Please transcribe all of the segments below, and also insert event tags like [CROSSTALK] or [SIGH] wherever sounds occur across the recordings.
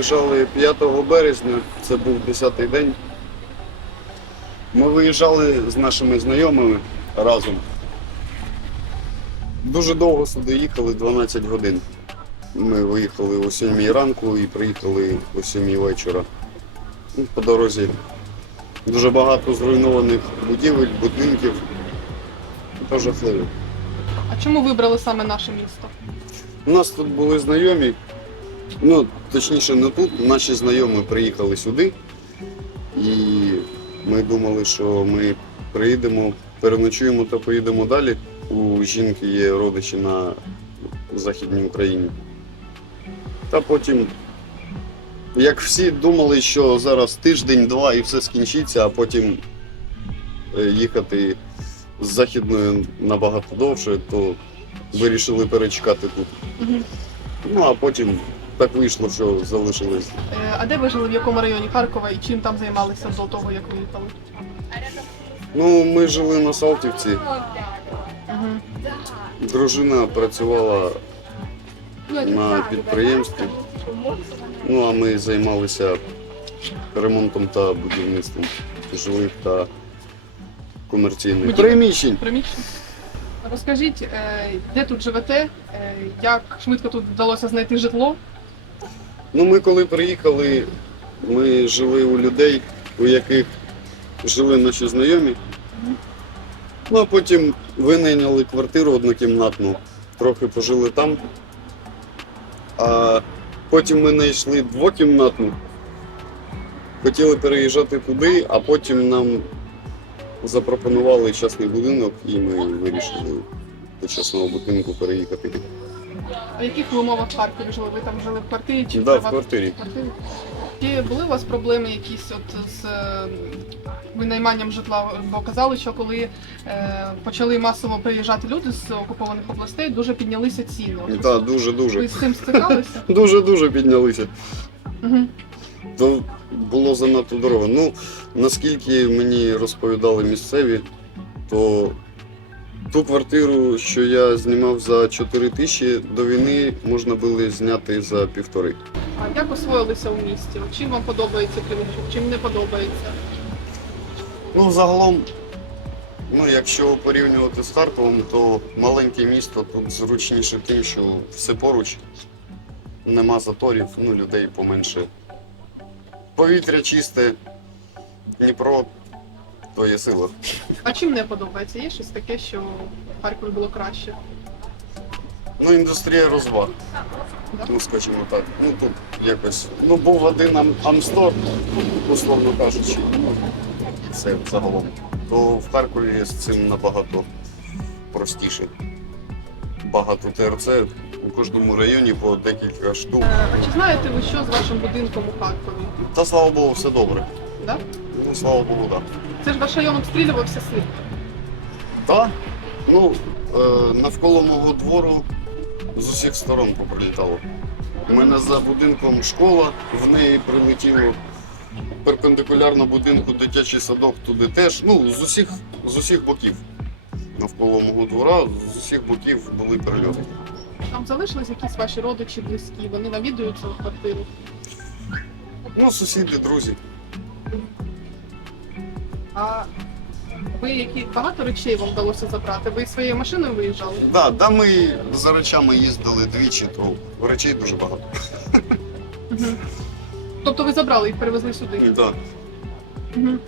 виїжджали 5 березня, це був 10-й день. Ми виїжджали з нашими знайомими разом. Дуже довго сюди їхали, 12 годин. Ми виїхали о 7 ранку і приїхали о 7 вечора. Ну, По дорозі дуже багато зруйнованих будівель, будинків. Це жахливо. А чому вибрали саме наше місто? У нас тут були знайомі, ну точніше не тут, наші знайомі приїхали сюди, і ми думали, що ми приїдемо, переночуємо та поїдемо далі. У жінки є родичі на Західній Україні. Та потім, як всі думали, що зараз тиждень-два і все скінчиться, а потім е, їхати з Західної набагато довше, то вирішили перечекати тут. Ну а потім так вийшло, що залишились. Е, А де ви жили, в якому районі Харкова і чим там займалися до того, як виїхали? Ну, ми жили на Салтівці. Дружина працювала на підприємстві. Ну а ми займалися ремонтом та будівництвом жилих та комерційних Будівель. приміщень. Приміщення. Розкажіть, е, де тут живете, е, як швидко тут вдалося знайти житло? Ну, ми коли приїхали, ми жили у людей, у яких жили наші знайомі. Ну, а потім винайняли квартиру однокімнатну, трохи пожили там. А потім ми знайшли двокімнатну. Хотіли переїжджати туди, а потім нам запропонували частний будинок, і ми вирішили до частного будинку переїхати. А в яких ви умовах в Харкові жили? Ви там жили в квартирі чи Да, в приват- квартирі. Чи були у вас проблеми якісь от з е, винайманням житла? Бо казали, що коли е, почали масово приїжджати люди з окупованих областей, дуже піднялися ціни. От Так, дуже дуже. Ви з цим стикалися? [LAUGHS] Дуже дуже піднялися. Угу. То було занадто дорого. Ну, наскільки мені розповідали місцеві, то ту квартиру, що я знімав за 4 тисячі, до війни можна було зняти за півтори. А як освоїлися у місті? Чим вам подобається Кременчук, чим не подобається? Ну, загалом, ну, якщо порівнювати з Харковом, то маленьке місто тут зручніше тим, що все поруч, нема заторів, ну, людей поменше. Повітря чисте, Дніпро, то є сила. А чим не подобається? Є щось таке, що в Харкові було краще? Ну, індустрія розваг, ну скажімо так. Ну тут якось. Ну, був один ам- Амстор, условно кажучи. І це загалом. То в Харкові з цим набагато простіше. Багато ТРЦ у кожному районі по декілька штук. Е, А чи знаєте ви, що з вашим будинком у Харкові? Та слава Богу, все добре. Да? Ну, слава Богу, так. Це ж ваш район обстрілювався сильно. Так. Ну, е, навколо мого двору з усіх сторон поприлітало. У мене за будинком школа, в неї прилетіло перпендикулярно будинку дитячий садок туди теж. Ну, з усіх, з усіх боків. Навколо мого двора, з усіх боків були прильоти. Там залишились якісь ваші родичі близькі, вони навідують цю квартиру. Ну, сусіди, друзі. А ви які багато речей вам вдалося забрати? Ви своєю машиною виїжджали? Да, да, ми за речами їздили двічі, то речей дуже багато. Угу. Тобто ви забрали їх, перевезли сюди? Да. Угу.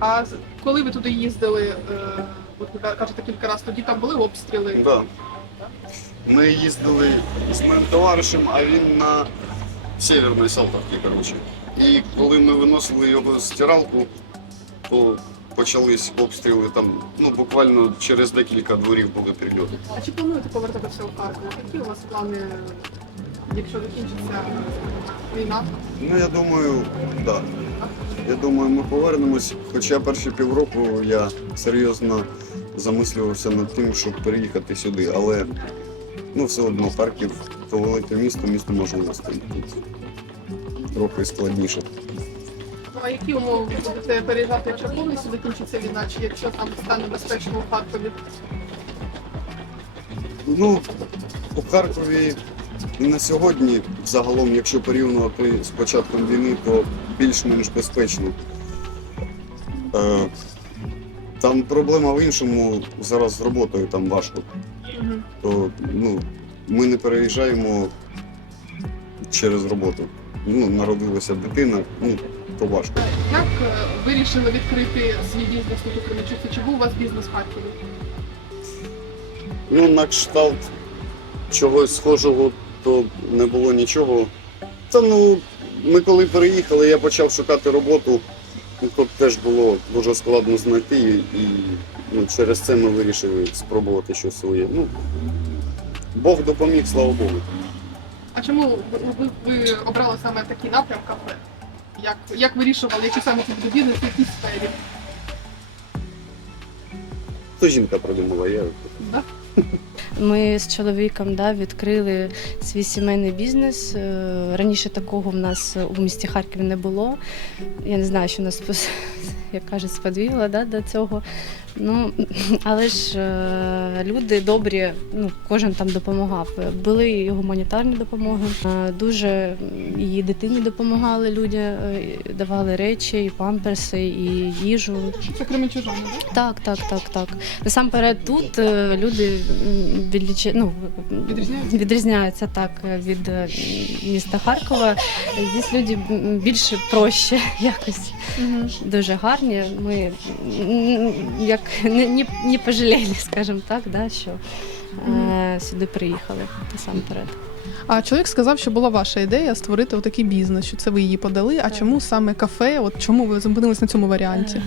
А коли ви туди їздили, е, от ви кажете кілька разів, тоді там були обстріли? Да. Ми їздили з моїм товаришем, а він на Северній Салтовці, коротше. І коли ми виносили його з стиралку, то почались обстріли там, ну буквально через декілька дворів були прильоти. А чи плануєте повертатися у Харків? Які у вас плани, якщо закінчиться війна? Ну я думаю, так. Да. Я думаю, ми повернемось. Хоча перші півроку я серйозно замислювався над тим, щоб переїхати сюди, але ну все одно Харків то велике місто, місто можливостей. Тут трохи складніше. А які умови ви будете переїжджати, якщо повністю закінчиться війна, чи якщо там стане безпечно у Харкові? Ну, у Харкові на сьогодні, загалом, якщо порівнювати з початком війни, то більш-менш безпечно. Е, Там проблема в іншому, зараз з роботою там важко. Мгм. То, ну, ми не переїжджаємо через роботу. Ну, народилася дитина, ну, то важко. Як е, вирішили відкрити свій бізнес тут у Кременчуці? Чи був у вас бізнес в Харкові? Ну, на кшталт чогось схожого, то не було нічого. Та ну, ми коли переїхали, я почав шукати роботу. Ну, Тут теж було дуже складно знайти, і ну, через це ми вирішили спробувати щось своє. Ну, Бог допоміг, слава Богу. А чому ви, ви, ви обрали саме такий напрям кафе? Як, як вирішували, які саме це буде бізнес, в якій сфері? То жінка придумала, я Да? Ми з чоловіком да, відкрили свій сімейний бізнес. Е, Раніше такого в нас у місті Харків не було. Я не знаю, що нас як кажуть, сподвігло да, до цього. Ну, [LAUGHS] але ж е, люди добрі, ну, кожен там допомагав. Були і гуманітарні допомоги. Е, Дуже її дитині допомагали люди, е, давали речі, і памперси, і їжу. Це кременчужани, да? Так, так, так, так. Насамперед тут е, люди м, відлічи... ну, Відрізняються? відрізняються так від е, міста Харкова. Здесь люди м, більш проще [LAUGHS] якось Угу. дуже гарні. Ми як не, не, не пожаліли, скажімо так, да, що е, сюди приїхали насамперед. А чоловік сказав, що була ваша ідея створити отакий бізнес, що це ви її подали. А Так. чому саме кафе? От чому ви зупинились на цьому варіанті? Е,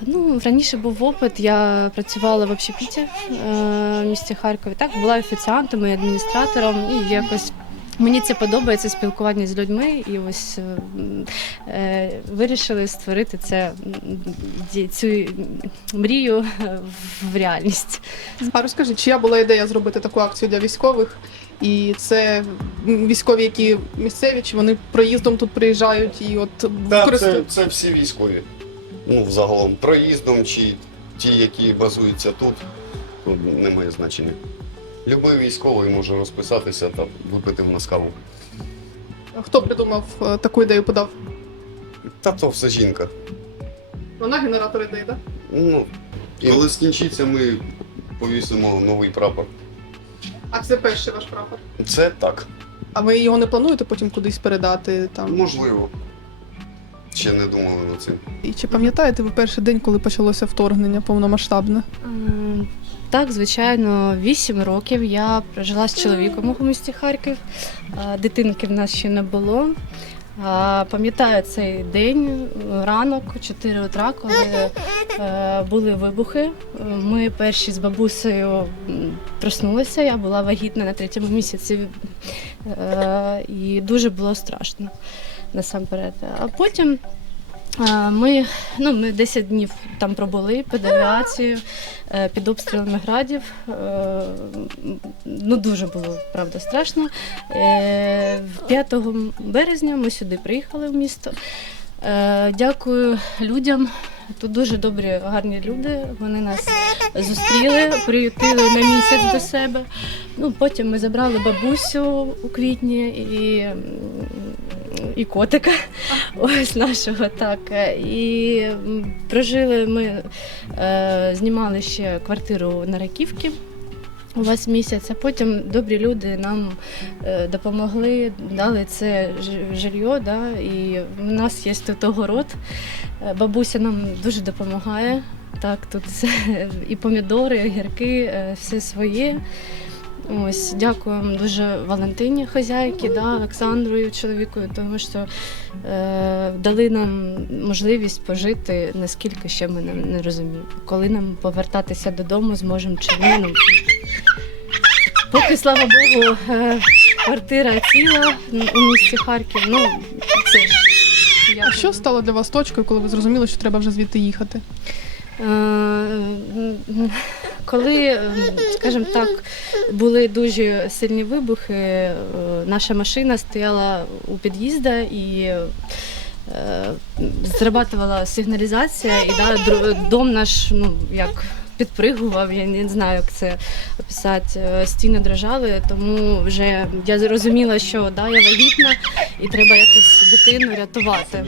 Ну, раніше був опит. Я працювала в общепіті е, в місті Харкові. Так, була офіціантом і адміністратором, і якось. Мені це подобається спілкування з людьми, і ось е, е, вирішили створити це цю мрію е, в реальність. А розкажіть, чия була ідея зробити таку акцію для військових? І це військові, які місцеві, чи вони проїздом тут приїжджають і от Так, це, це всі військові. Ну, взагалом, проїздом чи ті, які базуються тут, тут немає значення. Любий військовий може розписатися та випити в нас каву. Хто придумав е, таку ідею, подав? Та то все жінка. Вона генератор ідей, так? Ну, і коли скінчиться, ми повісимо новий прапор. А це перший ваш прапор. Це так, А ви його не плануєте потім кудись передати там? можливо. Ще не думали над цим. І чи пам'ятаєте ви перший день, коли почалося вторгнення повномасштабне? М, Так, звичайно, вісім років я прожила з чоловіком у місті Харків. Дитинки в нас ще не було. Пам'ятаю цей день, ранок, 4 утра, коли е, були вибухи. Ми перші з бабусею проснулися. Я була вагітна на третьому місяці, Е, і дуже було страшно насамперед. А потім ми, ну, ми 10 днів там пробули під авіацією, е, під обстрілами градів. Е, Ну, дуже було правда страшно. Е, 5 березня ми сюди приїхали в місто. Е, Дякую людям. Тут дуже добрі, гарні люди. Вони нас зустріли, приютили на місяць до себе. Ну, потім ми забрали бабусю у квітні і, і котика ось нашого так. І прожили ми, е, знімали ще квартиру на Раківці. Весь місяць, а потім добрі люди нам е, допомогли, дали це ж- жилье, да, і в нас є тут огород. Е, Бабуся нам дуже допомагає. Так, тут [LAUGHS] і помідори, і огірки, е, все своє. Ось, дякуємо дуже Валентині, хазяйки, да, Олександру чоловіку, тому що е, дали нам можливість пожити, наскільки ще ми не, не розуміємо. Коли нам повертатися додому, зможемо чи ні. Ну, поки, слава Богу, е, квартира ціла у місті Харків. Ну, це ж. я А що стало для вас точкою, коли ви зрозуміли, що треба вже звідти їхати? Е, Коли, е, скажімо так, були дуже сильні вибухи, е, наша машина стояла у під'їзді і е, зрабатувала сигналізація, і да, дом наш, ну як підпригував, я не знаю, як це описати. Стіни дрожали, тому вже я зрозуміла, що да, я вагітна і треба якось дитину рятувати.